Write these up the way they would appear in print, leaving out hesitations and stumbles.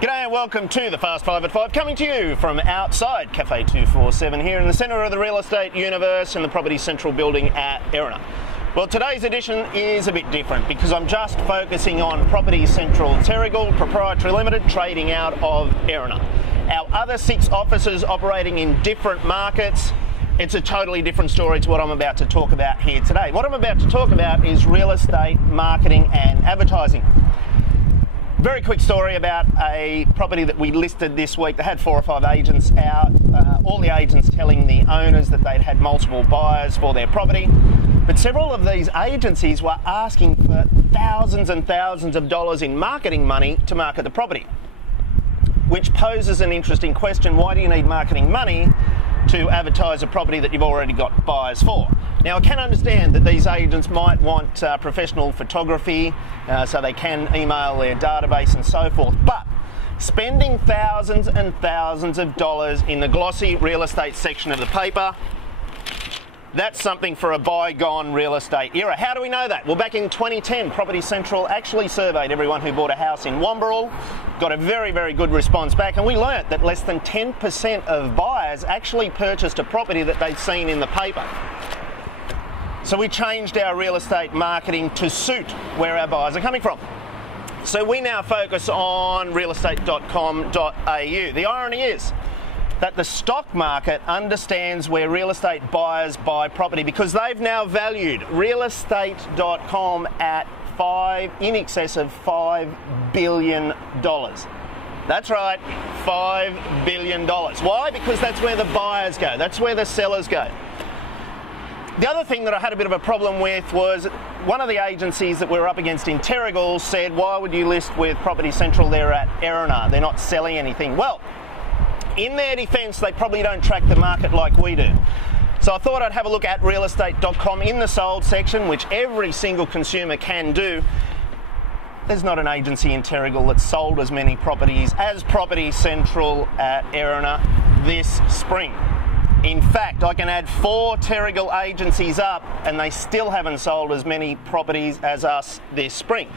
G'day and welcome to the Fast 5 at 5, coming to you from outside Cafe 247 here in the centre of the real estate universe in the Property Central building at Erina. Well, today's edition is a bit different because I'm just focusing on Property Central Terrigal Proprietary Limited trading out of Erina. Our other 6 offices operating in different markets. It's a totally different story to what I'm about to talk about here today. What I'm about to talk about is real estate marketing and advertising. Very quick story about a property that we listed this week. They had 4 or 5 agents out, all the agents telling the owners that they'd had multiple buyers for their property. But several of these agencies were asking for thousands and thousands of dollars in marketing money to market the property, which poses an interesting question. Why do you need marketing money to advertise a property that you've already got buyers for? Now, I can understand that these agents might want professional photography so they can email their database and so forth, but spending thousands and thousands of dollars in the glossy real estate section of the paper, that's something for a bygone real estate era. How do we know that? Well, back in 2010, Property Central actually surveyed everyone who bought a house in Wamberal, got a very, very good response back, and we learnt that less than 10% of buyers actually purchased a property that they'd seen in the paper. So we changed our real estate marketing to suit where our buyers are coming from. So we now focus on realestate.com.au. The irony is that the stock market understands where real estate buyers buy property because they've now valued realestate.com at in excess of $5 billion. That's right, $5 billion. Why? Because that's where the buyers go. That's where the sellers go. The other thing that I had a bit of a problem with was one of the agencies that we were up against in Terrigal said, why would you list with Property Central? They're at Erina, they're not selling anything. Well, in their defence, they probably don't track the market like we do. So I thought I'd have a look at realestate.com in the sold section, which every single consumer can do. There's not an agency in Terrigal that's sold as many properties as Property Central at Erina this spring. In fact, I can add 4 Terrigal agencies up and they still haven't sold as many properties as us this spring.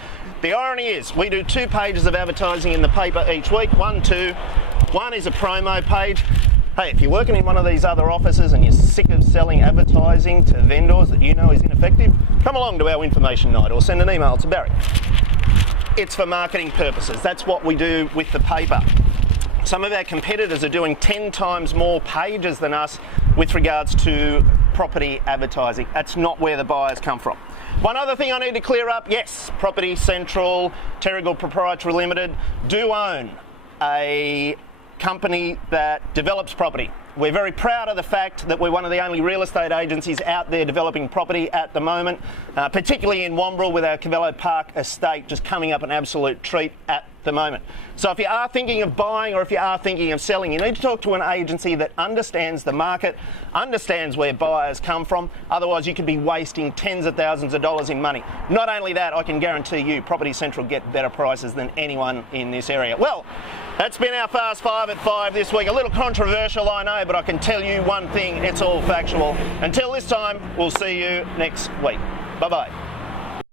The irony is we do 2 pages of advertising in the paper each week. One is a promo page. Hey, if you're working in one of these other offices and you're sick of selling advertising to vendors that you know is ineffective, come along to our information night or send an email to Barry. It's for marketing purposes. That's what we do with the paper. Some of our competitors are doing 10 times more pages than us with regards to property advertising. That's not where the buyers come from. One other thing I need to clear up, yes, Property Central, Terrigal Proprietary Limited do own a company that develops property. We're very proud of the fact that we're one of the only real estate agencies out there developing property at the moment, particularly in Wamberal with our Cavello Park estate just coming up an absolute treat at the moment. So if you are thinking of buying or if you are thinking of selling, you need to talk to an agency that understands the market, understands where buyers come from. Otherwise, you could be wasting tens of thousands of dollars in money. Not only that, I can guarantee you Property Central get better prices than anyone in this area. Well, that's been our Fast 5 at 5 this week. A little controversial, I know, but I can tell you one thing, it's all factual. Until this time, we'll see you next week. Bye-bye.